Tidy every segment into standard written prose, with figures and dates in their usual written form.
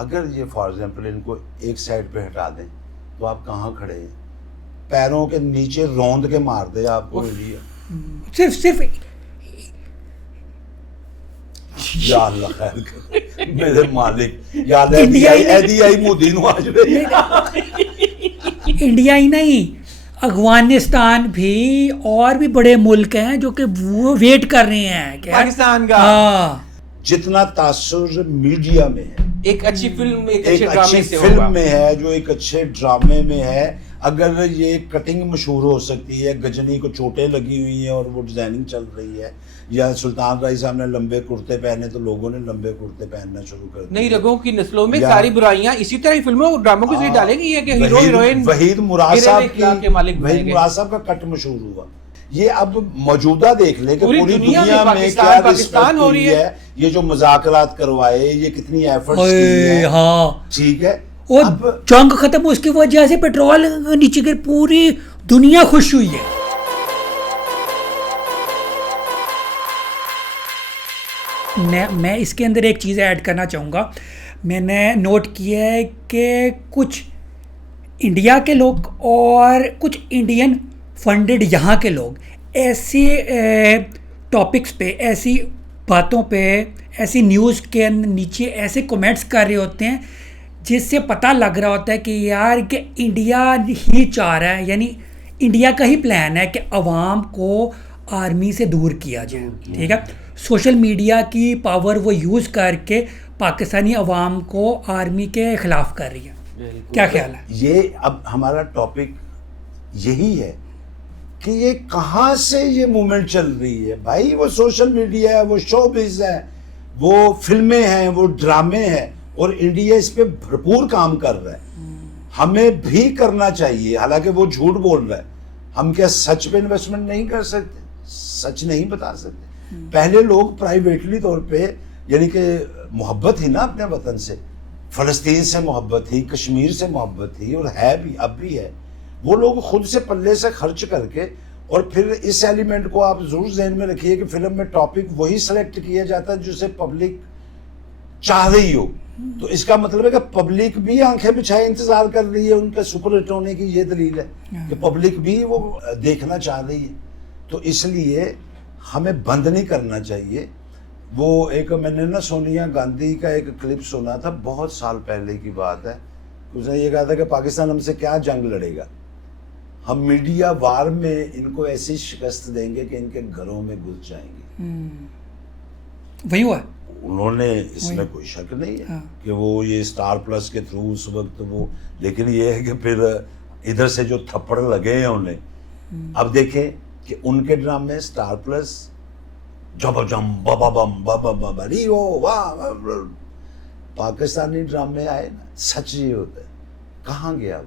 अगर ये for example इनको एक साइड पे हटा दें तो आप कहाँ खड़े हैं? पैरों के नीचे रौंद के मार दे आपको इंडिया। सिर्फ या अल्लाह खैर करे, मेरे मालिक या एदी आई मोदी नु आज इंडिया ही नहीं, अफगानिस्तान भी और भी बड़े मुल्क हैं जो कि वो वेट कर रहे हैं कि पाकिस्तान का जितना तासुर मीडिया में है, एक अच्छी फिल्म, एक अच्छे ड्रामे से फिल्म होगा। में है, जो एक अच्छे ड्रामे में है, अगर ये कटिंग मशहूर हो सकती है, गजनी को चोटें लगी हुई हैं और वो डिजाइनिंग चल रही है, या सुल्तान राय साहब ने लंबे कुर्ते पहने तो लोगों ने लंबे कुर्ते पहनना शुरू कर दिया। नहीं, रगों की नस्लों में सारी बुराइयां इसी तरह ही फिल्मों और ड्रामों के जरिए डालेंगी है कि हीरो हीरोइन वहीद मुराद साहब के मालिक वहीद मुराद साहब का कट मशहूर हुआ। ये अब मौजूदा देख ले कि पूरी दुनिया में पाकिस्तान क्या पाकिस्तान हो रही है। ये जो मुज़ाकरात करवाए, ये कितनी एफर्ट्स की है। हाँ ठीक है, और जंग खत्म उसकी वजह से पेट्रोल नीचे गिर, पूरी दुनिया खुश हुई है। मैं इसके अंदर एक चीज़ ऐड करना चाहूँगा। मैंने नोट किया है कि कुछ इंडिया के लोग और कुछ इंडियन फंडेड यहाँ के लोग ऐसे टॉपिक्स पे, ऐसी बातों पे, ऐसी न्यूज़ के नीचे ऐसे कमेंट्स कर रहे होते हैं जिससे पता लग रहा होता है कि यार कि इंडिया ही चाह रहा है, यानी इंडिया का ही प्लान है कि अवाम को आर्मी से दूर किया जाए। ठीक है, सोशल मीडिया की पावर वो यूज़ करके पाकिस्तानी अवाम को आर्मी के ख़िलाफ़ कर रही है। क्या ख्याल है? ये अब हमारा टॉपिक यही है कि ये कहाँ से ये मूवमेंट चल रही है भाई। वो सोशल मीडिया है, वो शोबिज़ है, वो फिल्में हैं, वो ड्रामे हैं, और इंडिया इस पे भरपूर काम कर रहा है। हमें भी करना चाहिए, हालांकि वो झूठ बोल रहा है। हम क्या सच पे इन्वेस्टमेंट नहीं कर सकते? सच नहीं बता सकते? पहले लोग प्राइवेटली तौर पे, यानी कि मोहब्बत थी ना अपने वतन से, फ़लस्तीन से मोहब्बत थी, कश्मीर से मोहब्बत थी, और है भी, अब भी है। वो लोग खुद से पल्ले से खर्च करके, और फिर इस एलिमेंट को आप जरूर ज़हन में रखिए कि फिल्म में टॉपिक वही सेलेक्ट किया जाता है जिसे पब्लिक चाह रही हो। तो इसका मतलब है कि पब्लिक भी आंखें बिछाए इंतजार कर रही है उनके सुपर हिट होने की। ये दलील है कि पब्लिक भी वो देखना चाह रही है। तो इसलिए हमें बंद नहीं करना चाहिए। वो एक मैंने ना सोनिया गांधी का एक क्लिप सुना था, बहुत साल पहले की बात है। उसने ये कहा था कि पाकिस्तान हमसे क्या जंग लड़ेगा, हम मीडिया वार में इनको ऐसी शिकस्त देंगे कि इनके घरों में घुस जाएंगे। वही हुआ। उन्होंने, इसमें कोई शक नहीं है कि वो ये स्टार प्लस के थ्रू उस वक्त वो, लेकिन ये है कि फिर इधर से जो थप्पड़ लगे हैं उन्हें, अब देखें कि उनके ड्रामे स्टार प्लस जबजम बबम बबम रियो वाह, पाकिस्तानी ड्रामे आए ना, सच ये होता है। कहाँ गया वो?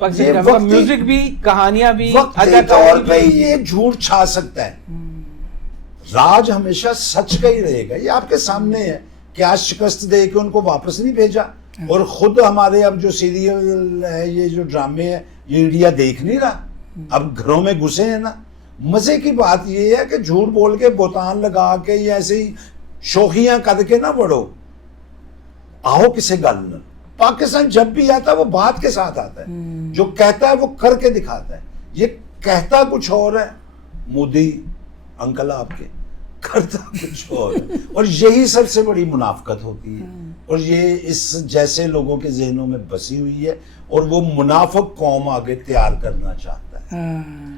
ये म्यूजिक भी, कहानियां भी, तौर पे ये झूठ छा सकता है। राज हमेशा सच का ही रहेगा। ये आपके सामने है कि आज शिकस्त दे के उनको वापस नहीं भेजा, और खुद हमारे अब जो सीरियल है, ये जो ड्रामे है, ये इंडिया देख नहीं रहा, अब घरों में घुसे हैं ना। मजे की बात ये है कि झूठ बोल के, बोतान लगा के, ये ऐसे ही शोखियां करके ना बढ़ो, आओ किसे गल न। पाकिस्तान जब भी आता है वो बात के साथ आता है, जो कहता है वो करके दिखाता है। ये कहता कुछ और है मोदी अंकल आपके, करता कुछ और है, और यही सबसे बड़ी मुनाफकत होती है। और ये इस जैसे लोगों के जहनों में बसी हुई है, और वो मुनाफक कौम आगे तैयार करना चाहता है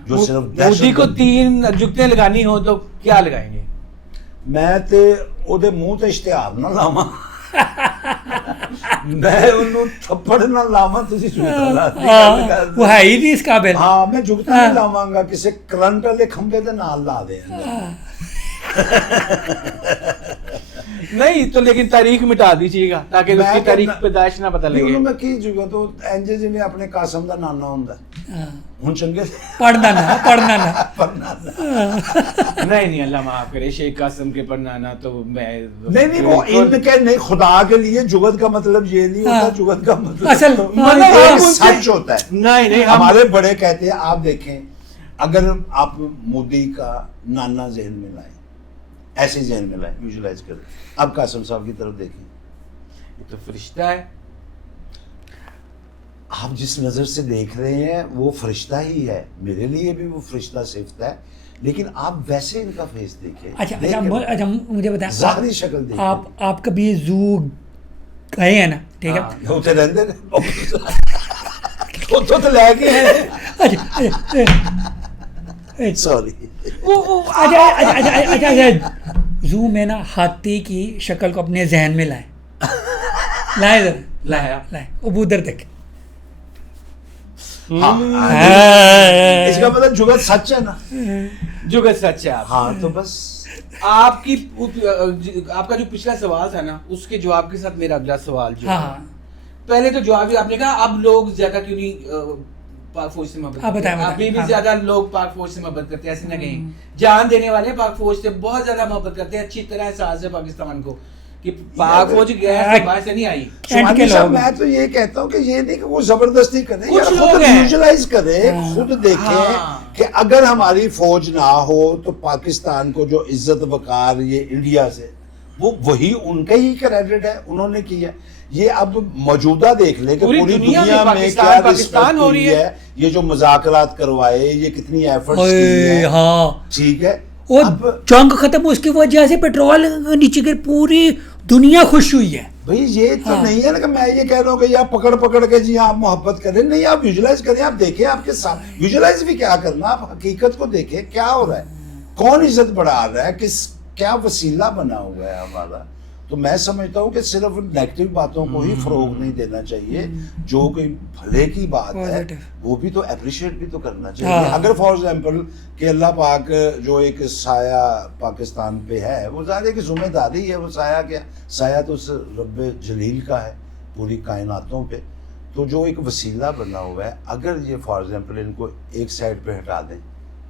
जो सिर्फ मोदी को 3 जुगतें लगानी हो तो क्या लगाएंगे? मैं ते ओदे मुंह ते इश्तिहार ना लावा, मैं उन्हों थप्पड़ ना लावा, तुसी जुगता ला दी, वो है ही नहीं इस काबिल। हाँ, मैं जुगता नहीं लावांगा, किसी करंट वाले खंबे दे नाल ला दे। नहीं तो लेकिन तारीख मिटा दीजिएगा ताकि उसकी तारीख पैदाइश ना पता लगे। मैं की जुगा तो एंजे जिन्हें अपने कासम दा नाना हुंदा हुन चंगे पढ़ना ना नहीं अल्लाह माफ करे, शेख कासिम के पढ़ना तो मैं नहीं वो इनके नहीं, खुदा के लिए जुगत का मतलब ये नहीं होता। जुगत का मतलब असल सच होता है। नहीं हमारे बड़े कहते हैं, आप देखें, अगर आप मोदी का नाना जहन में लाए, ऐसे जहन में लाए, विजुलाइज करें, अब कासिम साहब की तरफ देखें, ये तो फरिश्ता है, आप जिस नज़र से देख रहे हैं वो फरिश्ता ही है, मेरे लिए भी वो फरिश्ता सिफ्त है, लेकिन आप वैसे इनका फेस देखिए। अच्छा देख अच्छा के अच्छा मुझे बताएं, ज़ाहिरी शक्ल देखिए। आप कभी जू गए हैं ना, ठीक है? हाँ। ਉੱਥੇ ਰਹਿੰਦੇ ਨੇ ਉੱਥੋਂ ਤੇ ਲੈ ਕੇ ਆਏ। अच्छा सॉरी। अच्छा अच्छा अच्छा अच्छा अच्छा जू में ना हाथी की शक्ल को अपने जहन में लाए, लाए जरा, लाया। लाए अब उधर देख। हाँ, इसका मतलब जुगत सच है ना। जुगत सच है आप। हाँ तो बस आपका जो पिछला सवाल था ना, उसके जवाब के साथ मेरा अगला सवाल जो हाँ है। हाँ पहले तो जवाब ही आपने कहा अब लोग ज्यादा क्यों नहीं पाक फौज से मोहब्बत हाँ, करते हैं। बताएं, अभी भी हाँ। ज्यादा लोग पाक फौज से मोहब्बत करते हैं, ऐसे ना कहीं जान देने वाले पाक फौज से बहुत ज्यादा मोहब्बत करते हैं, अच्छी तरह एहसास है पाकिस्तान को कि पाक फौज गैर से बाहर से नहीं आई। एंड के सुहानी साहब, लोग मैं तो ये कहता हूँ कि ये नहीं कि वो जबरदस्ती करे, कुछ यार लोग खुद हैं। विजुअलाइज करे, खुद देखें हाँ। कि अगर हमारी फौज ना हो तो पाकिस्तान को जो इज्जत वकार ये इंडिया से, वो वही उनका ही क्रेडिट है, उन्होंने किया। ये अब मौजूदा देख ले कि पूरी पूरी दुनिया दुनिया में में क्या पाकिस्तान रिस्पेक्ट हो रही हुई है, ये जो मुज़ाकरात करवाए, ये कितनी एफर्ट्स की ओए है, हाँ, ठीक है। वो अब जंग खत्म उसकी वजह से पेट्रोल नीचे गिर, पूरी दुनिया खुश हुई है। भाई ये तो हाँ। नहीं है ना कि मैं ये कह रहा हूँ कि आप पकड़ पकड़ के जी आप मोहब्बत करें, नहीं, आप विजुलाइज करें, आप देखें आपके साथ। विजुलाइज भी क्या करना, आप हकीकत को देखें क्या हो रहा है, कौन इज्जत बढ़ा रहा है, किस क्या वसीला बना हुआ है हमारा। तो मैं समझता हूँ कि सिर्फ नेगेटिव बातों को ही फरोग नहीं देना चाहिए, जो कोई भले की बात है Positive। वो भी तो अप्रिशिएट भी तो करना चाहिए। हाँ। अगर फॉर एग्जाम्पल कि अल्लाह पाक जो एक साया पाकिस्तान पे है, वो ज़ाहिर है कि जिम्मेदारी है, वो साया क्या, साया तो उस रब जलील का है पूरी कायनातों पे। तो जो एक वसीला बना हुआ है, अगर ये फॉर एग्जाम्पल इनको एक साइड पे हटा दें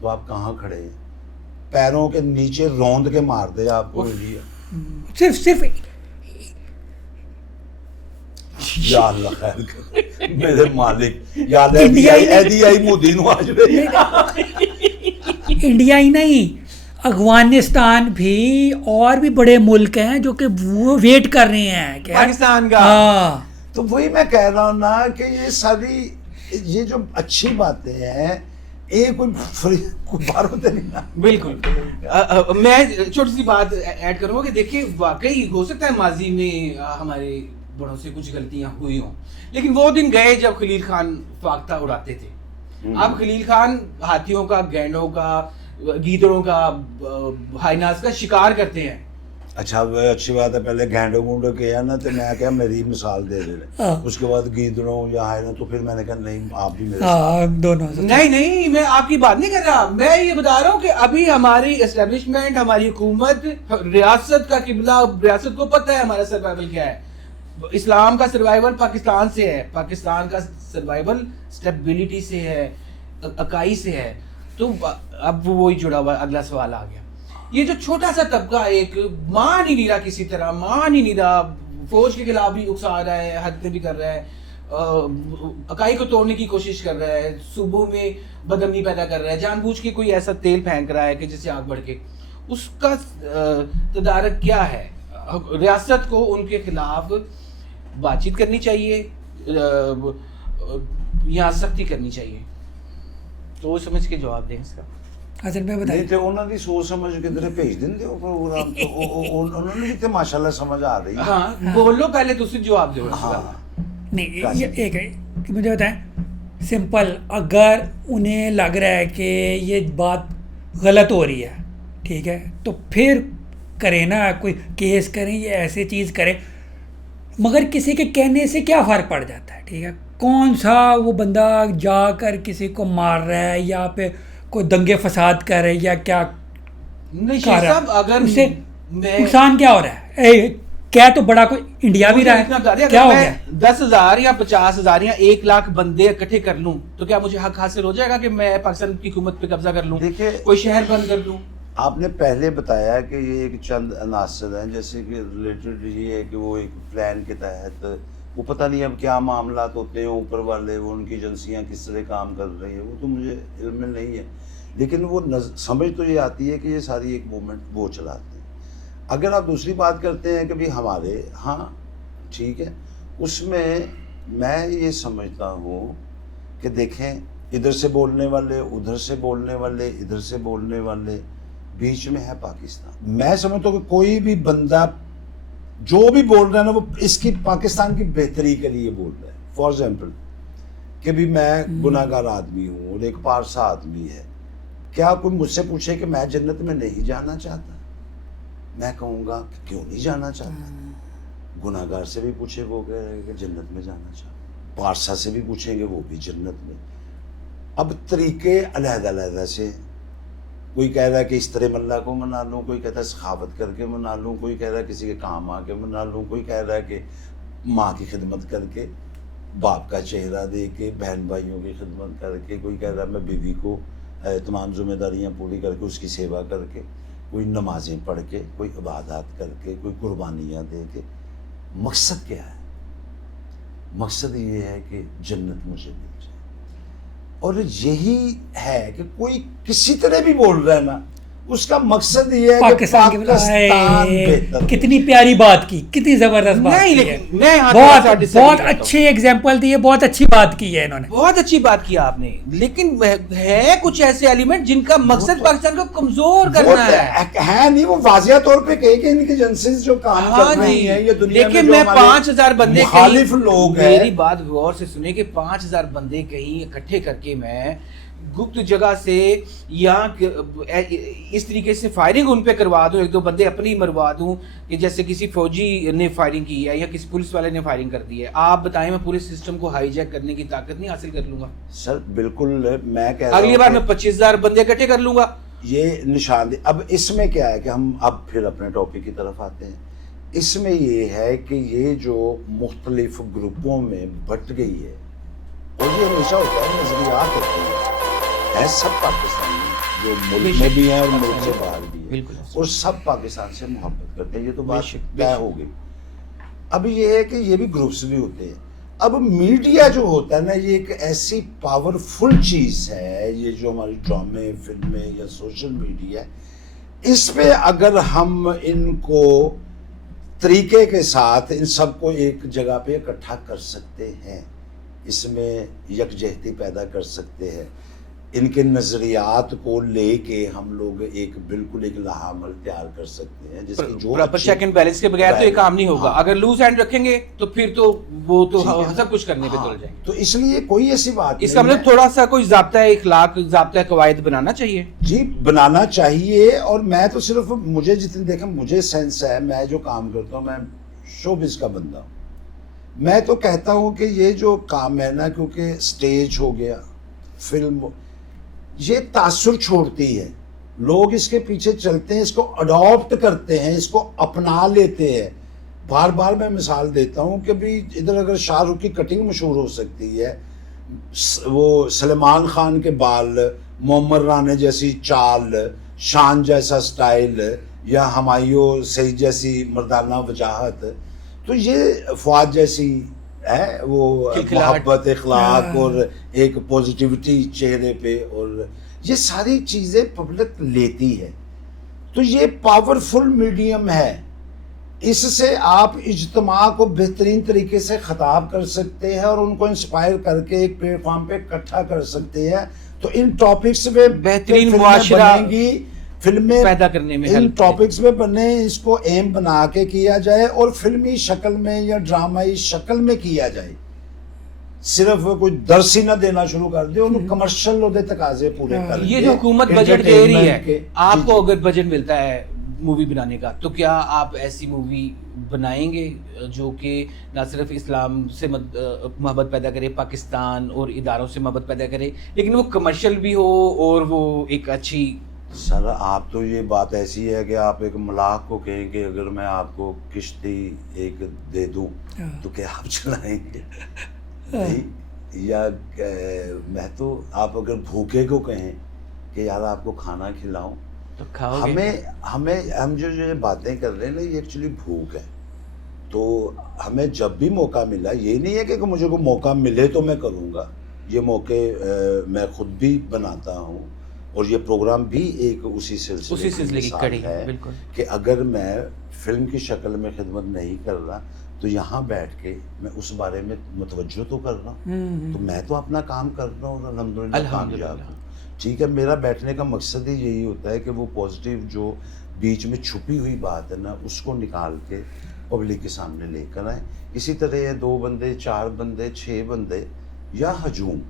तो आप कहाँ खड़े हैं, पैरों के नीचे रौंद के मार दे आपको इंडिया। सिर्फ या अल्लाह खैर करे, मेरे मालिक याद है इंडिया ही नहीं- एदी आई मोदी नु आज रही इंडिया ही नहीं, अफगानिस्तान भी और भी बड़े मुल्क हैं जो कि वो वेट कर रहे हैं क्या पाकिस्तान का। हाँ तो वही मैं कह रहा हूँ ना कि ये सारी ये जो अच्छी बातें हैं, ये कोई बार होते नहीं ना। बिल्कुल। मैं छोटी सी बात ऐड करूंगा कि देखिए वाकई हो सकता है माजी में हमारे बड़ों से कुछ गलतियां हुई हों, लेकिन वो दिन गए जब खलील खान फाख्ता उड़ाते थे। अब खलील खान हाथियों का, गैंडों का, गीदड़ों का, हाइनास का शिकार करते हैं। अच्छा वो अच्छी बात है, पहले घैंडो गुंडो किया ना, तो मैं क्या मेरी मिसाल दे रहे, हाँ। उसके बाद गीदड़ों या है ना, तो फिर मैंने कहा नहीं आप भी मेरे साथ। हाँ दोनों नहीं नहीं, मैं आपकी बात नहीं कर रहा, मैं ये बता रहा हूँ कि अभी हमारी एस्टेब्लिशमेंट, हमारी हुकूमत, रियासत का किबला, रियासत को पता है हमारा सर्वाइवल क्या है। इस्लाम का सर्वाइवल पाकिस्तान से है, पाकिस्तान का सर्वाइवल स्टेबिलिटी से है, अकाई से है। तो अब वही जुड़ा हुआ अगला सवाल आ गया, ये जो छोटा सा तबका एक मान ही नहीं रहा, किसी तरह मान ही नहीं रहा, फौज के खिलाफ भी उकसा रहा है, हरकतें भी कर रहा है, अकाई को तोड़ने की कोशिश कर रहा है, सुबह में बदअमनी पैदा कर रहा है, जानबूझ के कोई ऐसा तेल फेंक रहा है कि जिससे आग बढ़ के, उसका तदारक क्या है? रियासत को उनके खिलाफ बातचीत करनी चाहिए या सख्ती करनी चाहिए? तो वो समझ के जवाब दें इसका। असल में नहीं बताइए। तो उन्होंने सोच समझ के इधर भेज देंगे वो प्रोग्राम, तो उन्होंने भी तो माशाल्लाह समझ आ रही है। हाँ बोलो पहले, दूसरी जवाब दो। हाँ नहीं ये एक है कि मुझे बताएं सिंपल, अगर उन्हें लग रहा है कि ये बात गलत हो रही है, ठीक है, तो फिर करें ना, कोई केस करें या ऐसी चीज़ करें, मगर किसी के कहने से क्या फ़र्क पड़ जाता है, ठीक है? कौन सा वो बंदा जाकर किसी को मार रहा है या पे कोई दंगे फसाद कर रहा है या क्या नहीं कर रहा साहब, है, अगर उससे मैं नुकसान क्या हो रहा है? क्या तो बड़ा कोई इंडिया भी रहा है, क्या हो गया? 10,000 या 50,000 या 1 लाख बंदे इकट्ठे कर लूं तो क्या मुझे हक हासिल हो जाएगा कि मैं पाकिस्तान की हुकूमत पे कब्जा कर लूं, देखिए, कोई शहर बंद कर लूं? आपने पहले बताया कि ये एक चंद अनासर हैं, जैसे कि रिलेटेड ये है कि वो एक प्लान के तहत, वो पता नहीं अब क्या मामला होते हैं ऊपर वाले, वो उनकी एजेंसियाँ किस तरह काम कर रही है, वो तो मुझे इल्म में नहीं है, लेकिन वो समझ तो ये आती है कि ये सारी एक मूवमेंट वो चलाते हैं। अगर आप दूसरी बात करते हैं कि भाई हमारे, हाँ ठीक है, उसमें मैं ये समझता हूँ कि देखें, इधर से बोलने वाले, उधर से बोलने वाले, इधर से बोलने वाले, बीच में है पाकिस्तान। मैं समझता हूँ कि कोई भी बंदा जो भी बोल रहा है ना, वो इसकी पाकिस्तान की बेहतरी के लिए बोल रहा है। फॉर एग्जाम्पल कि भी मैं गुनाहगार आदमी हूँ और एक पारसा आदमी है, क्या कोई मुझसे पूछे कि मैं जन्नत में नहीं जाना चाहता, मैं कहूँगा कि क्यों नहीं जाना चाहता। गुनाहगार से भी पूछे, वो कह रहे हैं कि जन्नत में जाना चाहता। पारसा से भी पूछेंगे, वो भी जन्नत में। अब तरीके अलग-अलग से, कोई कह रहा है कि इस तरह मल्ला को मना लूँ, कोई कहता है सखावत करके मना लूँ, कोई कह रहा है किसी के काम आके मना लूँ, कोई कह रहा है कि माँ की खिदमत करके, बाप का चेहरा दे के, बहन भाइयों की खिदमत करके, कोई कह रहा है मैं बीवी को तमाम जिम्मेदारियाँ पूरी करके उसकी सेवा करके, कोई नमाजें पढ़ के, कोई इबादत करके, कोई कुर्बानियाँ दे के। मकसद क्या है? मकसद ये है कि जन्नत मुझे मिल जाए। और यही है कि कोई किसी तरह भी बोल रहा है ना, उसका मकसद ये है कि पाकिस्तान के पाकिस्तान बेहतर। कितनी प्यारी बात की, कितनी जबरदस्त बात नहीं, की है। लेकिन मैं यहाँ थोड़ा सा बहुत disagree बहुत करता हूँ। अच्छे एग्जांपल दिए, बहुत अच्छी बात की है इन्होंने। बहुत अच्छी बात की आपने, लेकिन है कुछ ऐसे एलिमेंट जिनका मकसद पाकिस्तान को कमजोर वो करना तो है। है नहीं, वो वाजिया तौर पे कहे कि इनकी एजेंसीज जो काम हाँ कर रही जी, हैं ये दुनिया में लेकिन जो मैं हमारे 5000 बंदे मुखालिफ लोग हैं, मेरी बात गौर से सुने कि 5000 बंदे कहीं इकट्ठे करके मैं गुप्त जगह से यहाँ इस तरीके से फायरिंग उन पे करवा दूं, एक दो बंदे अपनी मरवा दूं कि जैसे किसी फौजी ने फायरिंग की है या किसी पुलिस वाले ने फायरिंग कर दी है। आप बताएं, मैं पूरे सिस्टम को हाईजैक करने की ताकत नहीं हासिल कर लूंगा? सर बिल्कुल, मैं कह रहा अगली हूं बार कि मैं 25,000 बंदे इकट्ठे कर लूंगा। ये निशानदेही। अब इसमें क्या है कि हम अब फिर अपने टॉपिक की तरफ आते हैं। इसमें ये है कि ये जो मुख्तलिफ ग्रुपों में बट गई है, और ये हमेशा होता है, नजरियात होती है सब पाकिस्तान में, जो मुल्क में भी हैं और मुल्क से बाहर भी हैं, बिल्कुल। और सब पाकिस्तान से मोहब्बत करते हैं। ये तो बात बेशक, तय बेशक। हो गई। अब ये है कि ये भी ग्रुप्स भी होते हैं। अब मीडिया जो होता है ना, ये एक ऐसी पावरफुल चीज़ है, ये जो हमारी ड्रामे, फिल्में या सोशल मीडिया, इस पे अगर हम इनको तरीके के साथ इन सबको एक जगह पे इकट्ठा कर सकते हैं, इसमें यकजहती पैदा कर सकते हैं, इनके नजरियात को लेके हम लोग एक बिल्कुल एक लाहामल तैयार कर सकते हैं, जिसकी जो प्रॉपर चेक एंड बैलेंस के बगैर तो ये काम नहीं होगा। हाँ। अगर लूज हैंड रखेंगे तो फिर तो वो तो ठीक है। सब कुछ करने पे हाँ, तुल जाएंगे। तो इसलिए कोई ऐसी बात इसका नहीं मतलब है। थोड़ा सा कोई ज़ाब्ता इखलाक, ज़ाब्ता कवायद बनाना चाहिए। जी बनाना चाहिए। और मैं तो सिर्फ, मुझे जितनी देखें, मुझे सेंस है, मैं जो काम करता हूँ, मैं शोबिस का बंदा हूँ, मैं तो कहता हूँ कि ये जो काम है ना, क्योंकि स्टेज हो गया, फिल्म, ये तासुर छोड़ती है, लोग इसके पीछे चलते हैं, इसको अडॉप्ट करते हैं, इसको अपना लेते हैं। बार बार मैं मिसाल देता हूँ कि भी इधर अगर शाहरुख की कटिंग मशहूर हो सकती है, वो सलमान खान के बाल, मोहम्मद राना जैसी चाल, शान जैसा स्टाइल, या हुमायूं सईद जैसी मर्दाना वजाहत, तो ये फवाद जैसी है वो मोहब्बत, इखलाक और एक पॉजिटिविटी चेहरे पे, और ये सारी चीज़ें पब्लिक लेती है। तो ये पावरफुल मीडियम है, इससे आप इज्तिमा को बेहतरीन तरीके से ख़ताब कर सकते हैं और उनको इंस्पायर करके एक प्लेटफॉर्म पे इकट्ठा कर सकते हैं। तो इन टॉपिक्स पे बेहतरीन फिल्में मुआशरा बनेंगी, फिल्में पैदा करने में इन हेल्प टॉपिक्स पे बने, इसको एम बना के किया जाए और फिल्मी शक्ल में या ड्रामाई शक्ल में किया जाए। सिर्फ कोई दर्स ही ना देना शुरू कर दे, उन्हें कमर्शियल होते तकाजे पूरे कर ये दे, जो हुकूमत बजट दे रही entertainment के। है, आपको अगर बजट मिलता है मूवी बनाने का, तो क्या आप ऐसी मूवी बनाएंगे जो कि ना सिर्फ इस्लाम से मोहब्बत पैदा करे, पाकिस्तान और इदारों से मोहब्बत पैदा करे, लेकिन वो कमर्शियल भी हो और वो एक अच्छी। सर आप तो ये बात ऐसी है कि आप एक मलाक को कहें कि अगर मैं आपको किश्ती एक दे दूं तो क्या आप चलाएंगे? नहीं। या मैं तो, आप अगर भूखे को कहें कि यार आपको खाना खिलाऊं तो खाओगे? हम जो ये बातें कर रहे हैं ना, ये एक्चुअली भूख है। तो हमें जब भी मौका मिला, ये नहीं है कि मुझे को मौका मिले तो मैं करूँगा, ये मौके मैं खुद भी बनाता हूँ, और ये प्रोग्राम भी एक उसी सिलसिले की कड़ी है बिल्कुल। कि अगर मैं फिल्म की शक्ल में खिदमत नहीं कर रहा, तो यहाँ बैठ के मैं उस बारे में मुतवज्जो तो कर रहा हूँ, तो मैं तो अपना काम कर रहा हूँ, अल्हम्दुलिल्लाह कामयाब हूँ। ठीक है, मेरा बैठने का मकसद ही यही होता है कि वो पॉजिटिव जो बीच में छुपी हुई बात है ना, उसको निकाल के पब्लिक के सामने लेकर आए। इसी तरह ये 2 बंदे, 4 बंदे, 6 बंदे या हजूम,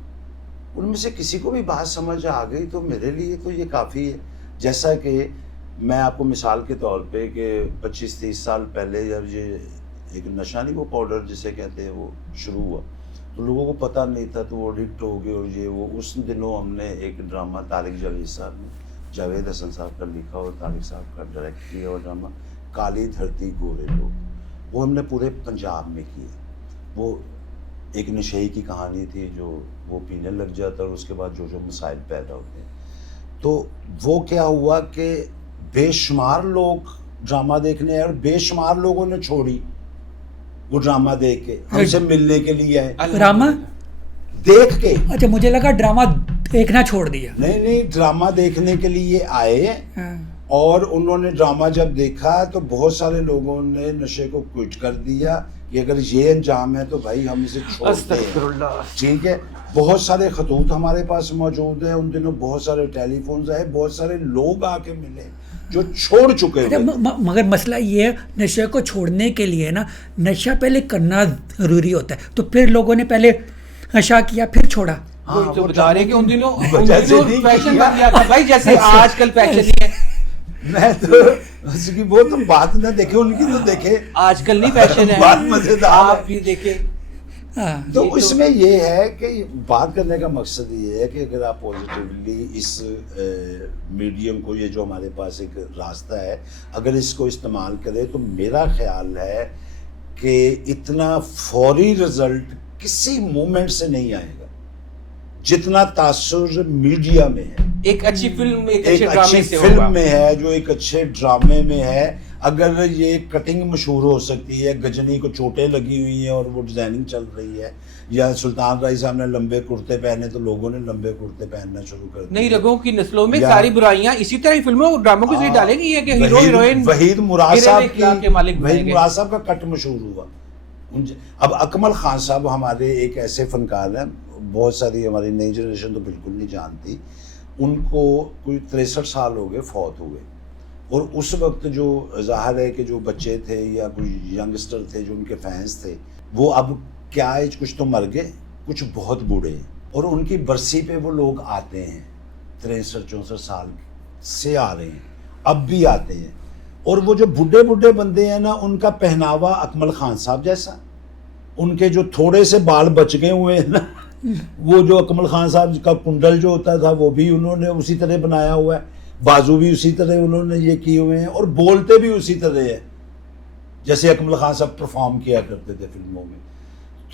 उनमें से किसी को भी बात समझ आ गई तो मेरे लिए तो ये काफ़ी है। जैसा कि मैं आपको मिसाल के तौर पे कि 25-30 साल पहले जब ये एक नशा नहीं, वो पाउडर जिसे कहते हैं, वो शुरू हुआ तो लोगों को पता नहीं था, तो वो एडिक्ट हो गए और ये वो। उस दिनों हमने एक ड्रामा तारिक जावेद साहब ने, जावेद हसन साहब का लिखा और तारिक साहब का डायरेक्ट किया हुआ ड्रामा काली धरती गोरे लोग, वो हमने पूरे पंजाब में किया। वो एक नशे की कहानी थी, जो वो पीने लग जाता और उसके बाद जो मसाइल पैदा होते हैं। तो वो क्या हुआ कि बेशुमार लोग ड्रामा देखने आए और बेशुमार लोगों ने छोड़ी वो ड्रामा देख के, हमसे मिलने के लिए आए ड्रामा देख के। अच्छा, मुझे लगा ड्रामा देखना छोड़ दिया। नहीं, ड्रामा देखने के लिए आए हाँ। और उन्होंने ड्रामा जब देखा तो बहुत सारे लोगों ने नशे को क्विट कर दिया कि अगर ये अंजाम है तो भाई हम इसे छोड़ दें। ठीक है, बहुत सारे खतूत हमारे पास मौजूद है, उन दिनों बहुत सारे टेलीफोन्स आए, बहुत सारे लोग आके मिले जो छोड़ चुके अच्छा, हुए। मगर मसला ये है, नशे को छोड़ने के लिए ना नशा पहले करना ज़रूरी होता है, तो फिर लोगों ने पहले नशा किया फिर छोड़ा। हाँ, तो वो बता रहे कि उन दिनों जैसे नहीं फैशन किया। बन गया था भाई, जैसे आजकल फैशन नहीं है। मैं तो उसकी वो तो बात ना देखे, उनकी तो देखे, आजकल नहीं फैशन है, बात मजेदार है। आप भी देखे। हाँ। तो ये तो- इसमें ये है कि बात करने का मकसद ये है कि अगर आप पॉजिटिवली इस मीडियम को, ये जो हमारे पास एक रास्ता है, अगर इसको इस्तेमाल करें तो मेरा ख्याल है कि इतना फौरी रिजल्ट किसी मूवमेंट से नहीं आएगा जितना तासुर मीडिया में है। एक अच्छी फिल्म, एक एक अच्छे अच्छी ड्रामे से फिल्म होगा। में है, जो एक अच्छे ड्रामे में है। अगर ये कटिंग मशहूर हो सकती है, गजनी को चोटें लगी हुई हैं और वो डिजाइनिंग चल रही है, या सुल्तान राय साहब ने लंबे कुर्ते पहने तो लोगों ने लंबे कुर्ते पहनना शुरू कर दिए। नई रगों की नस्लों में या- सारी बुराइयां इसी तरह फिल्मों और ड्रामों के जरिए डालेंगी, ये कि हीरो वहीद- हीरोइन वहीद मुराद गिरे साहब इख्तियार के मालिक की, बनेंगे। वहीद मुराद साहब का कट मशहूर हुआ। अब अकमल खान साहब हमारे एक ऐसे फनकार हैं, बहुत सारी हमारी नई जनरेशन तो बिल्कुल नहीं जानती, उनको कोई 63 साल हो गए फौत हुए। और उस वक्त जो जाहिर है कि जो बच्चे थे या कोई यंगस्टर थे जो उनके फैंस थे, वो अब क्या है, कुछ तो मर गए, कुछ बहुत बूढ़े हैं, और उनकी बरसी पे वो लोग आते हैं, 63-64 साल से आ रहे हैं, अब भी आते हैं। और वो जो बूढ़े बूढ़े बंदे हैं ना, उनका पहनावा अकमल खान साहब जैसा, उनके जो थोड़े से बाल बच गए हुए हैं ना, वो जो अकमल खान साहब का कुंडल जो होता था वो भी उन्होंने उसी तरह बनाया हुआ है, बाजू भी उसी तरह उन्होंने ये किए हुए हैं, और बोलते भी उसी तरह है जैसे अकमल खान साहब परफॉर्म किया करते थे फिल्मों में।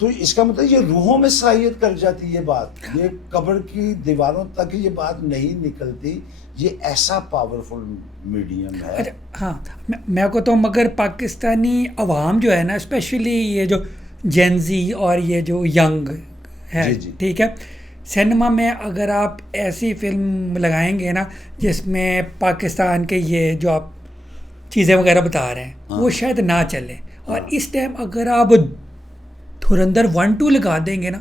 तो इसका मतलब ये रूहों में सराहियत कर जाती है बात, ये कब्र की दीवारों तक ये बात नहीं निकलती। ये ऐसा पावरफुल मीडियम है। अच्छा, हाँ, मैं को तो मगर पाकिस्तानी अवाम जो है ना, स्पेशली ये जो जेनजी और ये जो यंग है, जी, जी। ठीक है, सिनेमा में अगर आप ऐसी फिल्म लगाएंगे ना जिसमें पाकिस्तान के ये जो आप चीज़ें वगैरह बता रहे हैं, हाँ। वो शायद ना चले। और इस टाइम अगर आप धुरंधर 1-2 लगा देंगे ना,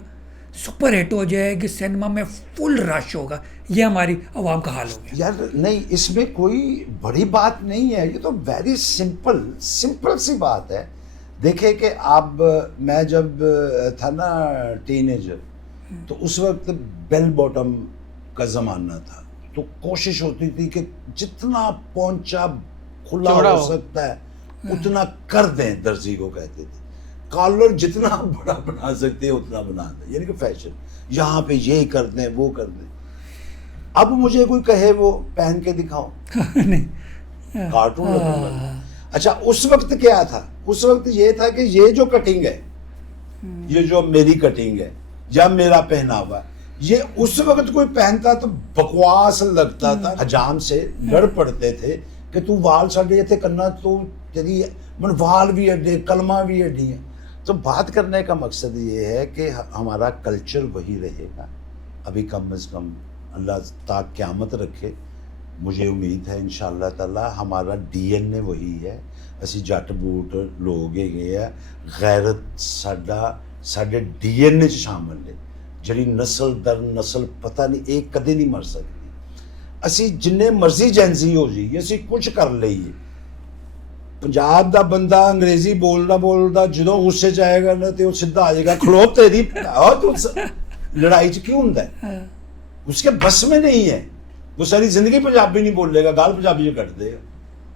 सुपर हिट हो जाएगी, सिनेमा में फुल रश होगा। ये हमारी आवाम का हाल हो गया। यार नहीं, इसमें कोई बड़ी बात नहीं है, ये तो वेरी सिंपल सी बात है। देखिए कि आप, मैं जब था ना टीनेजर, तो उस वक्त बेल बॉटम का ज़माना था, तो कोशिश होती थी कि जितना पहुंचा खुला हो सकता है उतना कर दें, दर्जी को कहते थे। कॉलर जितना बड़ा बना सकते हैं उतना बना दें, यानी कि फैशन, यहाँ पे ये कर दें, वो कर दें। अब मुझे कोई कहे वो पहन के दिखाओ, नहीं, कार्टून लगूंगा। अच्छा, उस वक्त क्या था? उस वक्त ये था कि ये जो कटिंग है, ये जो मेरी कटिंग है या मेरा पहनावा, ये उस वक्त कोई पहनता तो बकवास लगता था। हजाम से लड़ पड़ते थे कि तू वाल साढ़े इतने करना, तो तेरी मन वाल भी अड्डे, कलमा भी अड्डी है। तो बात करने का मकसद ये है कि हमारा कल्चर वही रहेगा। अभी कम अज़ कम अल्लाह ताक क़यामत रखे मुझे उम्मीद है इंशाअल्लाह ताला हमारा डीएनए वही है, ਅਸੀਂ ਜੱਟ ਬੂਟ ਲੋਕ ਹੈਗੇ ਆ, ਗੈਰਤ ਸਾਡੇ डीएनए 'ਚ ਸ਼ਾਮਲ ਨੇ, ਜਿਹੜੀ ਨਸਲ ਦਰ ਨਸਲ ਪਤਾ ਨਹੀਂ ਇਹ ਕਦੇ ਨਹੀਂ ਮਰ ਸਕਦੀ। ਅਸੀਂ ਜਿੰਨੇ ਮਰਜ਼ੀ ਜੈਂਜ਼ੀ ਹੋ ਜਾਈਏ, ਅਸੀਂ ਕੁਝ ਕਰ ਲਈਏ, ਪੰਜਾਬ ਦਾ ਬੰਦਾ ਅੰਗਰੇਜ਼ੀ ਬੋਲਦਾ ਜਦੋਂ ਗੁੱਸੇ 'ਚ ਆਏਗਾ ਨਾ ਤੇ ਉਹ ਸਿੱਧਾ ਆ ਜਾਏਗਾ ਖਲੋ ਤੇਰੀ ਤੂੰ ਲੜਾਈ 'ਚ ਕਿਉਂ ਹੁੰਦਾ है? उसके बस में नहीं है, वो सारी जिंदगी पंजाबी नहीं बोलेगा, गाल पंजाबी कट देगा,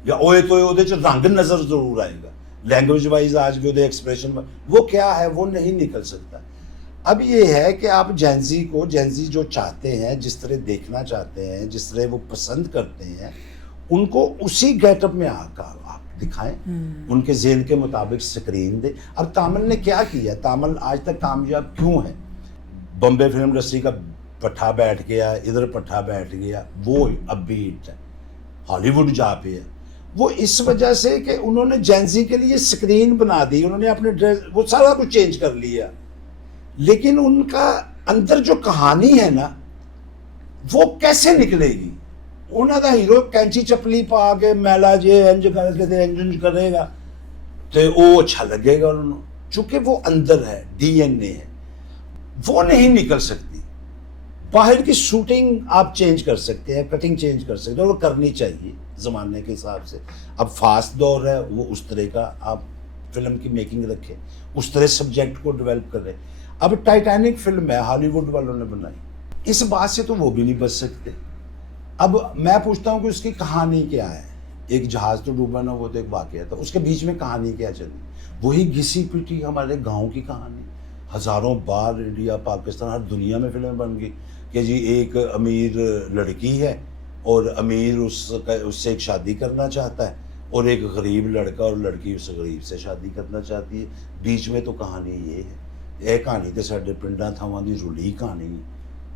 या ओए तो ਉਹਦੇ 'ਚ रंग नजर जरूर आएगा, लैंग्वेज वाइज आज भी ਉਹਦੇ एक्सप्रेशन में वो क्या है वो नहीं निकल सकता। अब ये है कि आप जेंजी जो चाहते हैं, जिस तरह देखना चाहते हैं, जिस तरह वो पसंद करते हैं, उनको उसी गेटअप में आकर आप दिखाएं, उनके ज़हन के मुताबिक स्क्रीन दें। अब तामिल ने क्या किया, तामिल आज तक कामयाब क्यों है? बॉम्बे फिल्म इंडस्ट्री का पट्ठा बैठ गया, इधर पट्ठा बैठ गया, वो अब भी हिट है, हॉलीवुड जा पे है। वो इस वजह से कि उन्होंने जेंजी के लिए स्क्रीन बना दी, उन्होंने अपने ड्रेस वो सारा कुछ चेंज कर लिया, लेकिन उनका अंदर जो कहानी है ना वो कैसे निकलेगी? उन्होंने हीरो कैंची चपली पा के मैला जे इंज करेगा तो वो अच्छा लगेगा उन्होंने, चूंकि वो अंदर है, डीएनए है, वो नहीं निकल सकती। बाहर की शूटिंग आप चेंज कर सकते हैं, कटिंग चेंज कर सकते हैं, वो करनी चाहिए ज़माने के हिसाब से। अब फास्ट दौर है, वो उस तरह का आप फिल्म की मेकिंग रखें, उस तरह सब्जेक्ट को डेवलप करें। अब टाइटैनिक फिल्म है, हॉलीवुड वालों ने बनाई, इस बात से तो वो भी नहीं बच सकते। अब मैं पूछता हूँ कि उसकी कहानी क्या है? एक जहाज़ तो डूबा ना, वो तो एक वाक़या था, उसके बीच में कहानी क्या चली? वही घिसी पिटी हमारे गाँव की कहानी, हज़ारों बार इंडिया पाकिस्तान हर दुनिया में फिल्में बन गई कि जी एक अमीर लड़की है और अमीर उससे एक शादी करना चाहता है, और एक गरीब लड़का और लड़की उस गरीब से शादी करना चाहती है। बीच में तो कहानी ये है, ये कहानी तो साढ़े पिंडां थावां दी रुली कहानी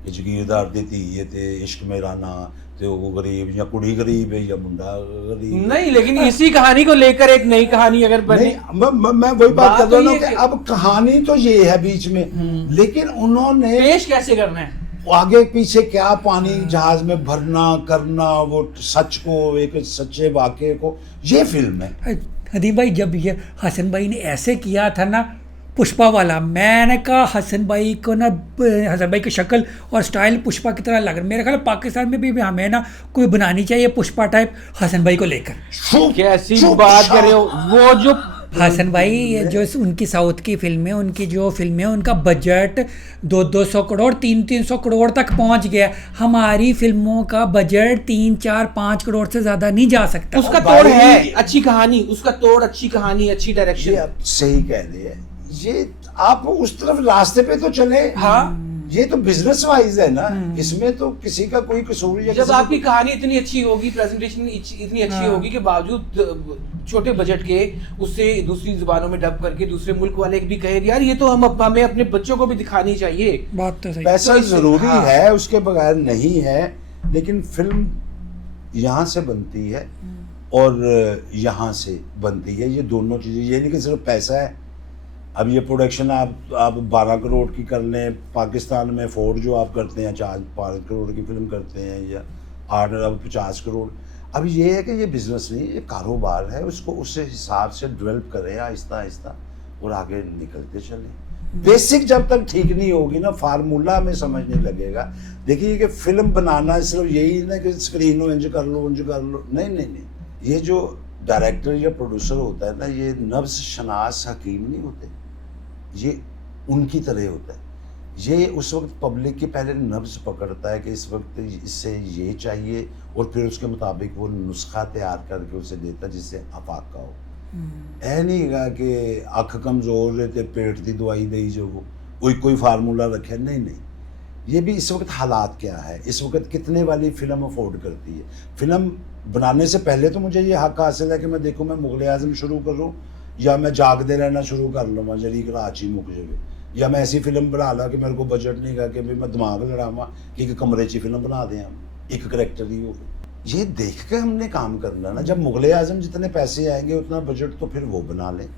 कि जगीरदार दी धी है ते इश्क मेरा ना, तो वो गरीब या कुड़ी गरीब है या मुंडा गरीब नहीं, लेकिन इसी कहानी को लेकर एक नई कहानी अगर बने, मैं वही बात कर रहा हूँ तो कि अब कहानी तो ये है बीच में, लेकिन उन्होंने पेश कैसे करना है, आगे पीछे क्या पानी जहाज में भरना करना, वो सच को, एक सच्चे वाक़े को, ये फिल्म है। हदीब भाई, जब ये हसन भाई ने ऐसे किया था ना पुष्पा वाला, मैंने कहा हसन भाई को ना, हसन भाई की शक्ल और स्टाइल पुष्पा की तरह लग रहा है। मेरे ख्याल पाकिस्तान में भी हमें ना कोई बनानी चाहिए पुष्पा टाइप हसन भाई को लेकर। कैसी बात कर रहे हो? वो जो हसन भाई जो उनकी साउथ की फिल्में, उनकी जो फिल्में, उनका बजट 200 करोड़ 300 करोड़ तक पहुंच गया। हमारी फिल्मों का बजट 3, 4, 5 करोड़ से ज्यादा नहीं जा सकता। उसका तोड़ है अच्छी कहानी, उसका तोड़ अच्छी कहानी, अच्छी डायरेक्शन। आप सही कह रहे हैं, ये आप उस तरफ रास्ते पे तो चले। हाँ, ये तो बिजनेस वाइज है ना, इसमें तो किसी का कोई कसूर या जब आपकी कहानी इतनी अच्छी होगी, प्रेजेंटेशन इतनी अच्छी होगी कि बावजूद छोटे बजट के उसे दूसरी जुबानों में डब करके दूसरे मुल्क वाले भी कहे यार ये तो हमें अपने बच्चों को भी दिखानी चाहिए। बात तो सही। पैसा जरूरी है, उसके बगैर नहीं है, लेकिन फिल्म यहाँ से बनती है और यहाँ से बनती है, ये दोनों चीज़ें। ये नहीं कि सिर्फ पैसा है। अब ये प्रोडक्शन आप 12 करोड़ की कर लें, पाकिस्तान में फोर्ड जो आप करते हैं 4-5 करोड़ की फिल्म करते हैं, या 50 करोड़। अब ये है कि ये बिजनेस नहीं, ये कारोबार है, उसको उस हिसाब से डेवलप करें आहिस्ता आहिस्ता और आगे निकलते चलें। बेसिक जब तक ठीक नहीं होगी ना, फार्मूला हमें समझ नहीं लगेगा। देखिए कि फिल्म बनाना सिर्फ यही ना कि स्क्रीन हो इंज कर लो, नहीं, ये जो डायरेक्टर या प्रोड्यूसर होता है ना, ये नब्ज शनास हकीम नहीं होते, ये उनकी तरह होता है। ये उस वक्त पब्लिक के पहले नब्ज पकड़ता है कि इस वक्त इससे ये चाहिए, और फिर उसके मुताबिक वो नुस्खा तैयार करके उसे देता है जिससे आफाक का हो। ऐ नहीं गा कि अख कमज़ोर है तो पेट की दवाई दी जो वो कोई फार्मूला रखे, नहीं। ये भी इस वक्त हालात क्या है, इस वक्त कितने वाली फ़िल्म अफोर्ड करती है। फ़िल्म बनाने से पहले तो मुझे ये हक हासिल है कि मैं देखूँ, मैं मुग़ल आज़म शुरू करूँ या मैं जागदे रहना शुरू कर लूँ जरी कराची मुक जाए, या मैं ऐसी फिल्म बना ला कि मेरे को बजट नहीं गा कि मैं दिमाग लड़ावा कि एक कमरे च फिल्म बना दें हम, एक करैक्टर ही हो। ये देख के हमने काम करना ना, जब मुग़ल आज़म जितने पैसे आएंगे उतना बजट तो फिर वो बना लें।